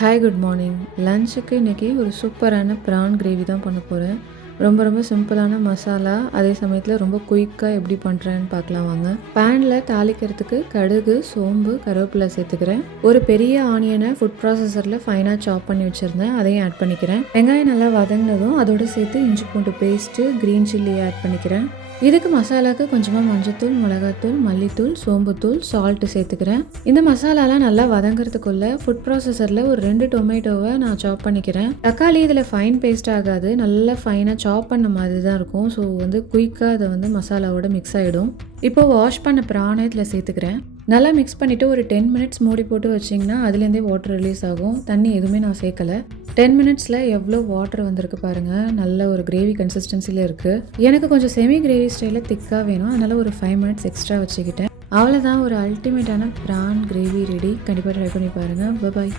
Hi good morning. லஞ்சுக்கு இன்றைக்கி ஒரு சூப்பரான ப்ரான் கிரேவி தான் பண்ண போகிறேன். ரொம்ப சிம்பிளான மசாலா, அதே சமயத்தில் ரொம்ப குயிக்காக எப்படி பண்ணுறேன்னு பார்க்கலாம் வாங்க. பேனில் தாளிக்கிறதுக்கு கடுகு, சோம்பு, கருவேப்பிலை சேர்த்துக்கிறேன். ஒரு பெரிய ஆனியனை ஃபுட் ப்ராசஸரில் ஃபைனாக சாப் பண்ணி வச்சுருந்தேன், அதையும் ஆட் பண்ணிக்கிறேன். வெங்காயம் நல்லா வதங்கினதும் அதோடு சேர்த்து இஞ்சி பூண்டு பேஸ்ட்டு, க்ரீன் சில்லி ஆட் பண்ணிக்கிறேன். இதுக்கு மசாலாவுக்கு கொஞ்சமாக மஞ்சத்தூள், மிளகாத்தூள், மல்லித்தூள், சோம்புத்தூள், சால்ட்டு சேர்த்துக்கிறேன். இந்த மசாலாலாம் நல்லா வதங்கிறதுக்குள்ள ஃபுட் ப்ராசஸரில் ஒரு 2 டொமேட்டோவை நான் சாப் பண்ணிக்கிறேன். தக்காளி இதில் ஃபைன் பேஸ்ட் ஆகாது, நல்லா ஃபைனாக சாப் பண்ண மாதிரி தான் இருக்கும். ஸோ குயிக்காக அதை மசாலாவோட மிக்ஸ் ஆகிடும். இப்போ வாஷ் பண்ண ப்ரானை இதில் சேர்த்துக்கிறேன். நல்லா மிக்ஸ் பண்ணிவிட்டு ஒரு 10 மினிட்ஸ் மூடி போட்டு வச்சிங்கன்னா அதுலேருந்தே வாட்டர் ரிலீஸ் ஆகும். தண்ணி எதுவுமே நான் சேர்க்கலை. 10 மினிட்ஸில் எவ்வளோ வாட்டர் வந்திருக்கு பாருங்கள். நல்ல ஒரு கிரேவி கன்சிஸ்டன்சியில் இருக்குது. எனக்கு கொஞ்சம் செமி கிரேவி ஸ்டைலில் திக்காக வேணும், அதனால் ஒரு 5 மினிட்ஸ் எக்ஸ்ட்ரா வச்சுக்கிட்டேன். அவ்வளோதான், ஒரு அல்டிமேட்டான ப்ரான் கிரேவி ரெடி. கண்டிப்பாக ட்ரை பண்ணி பாருங்கள். பாய்.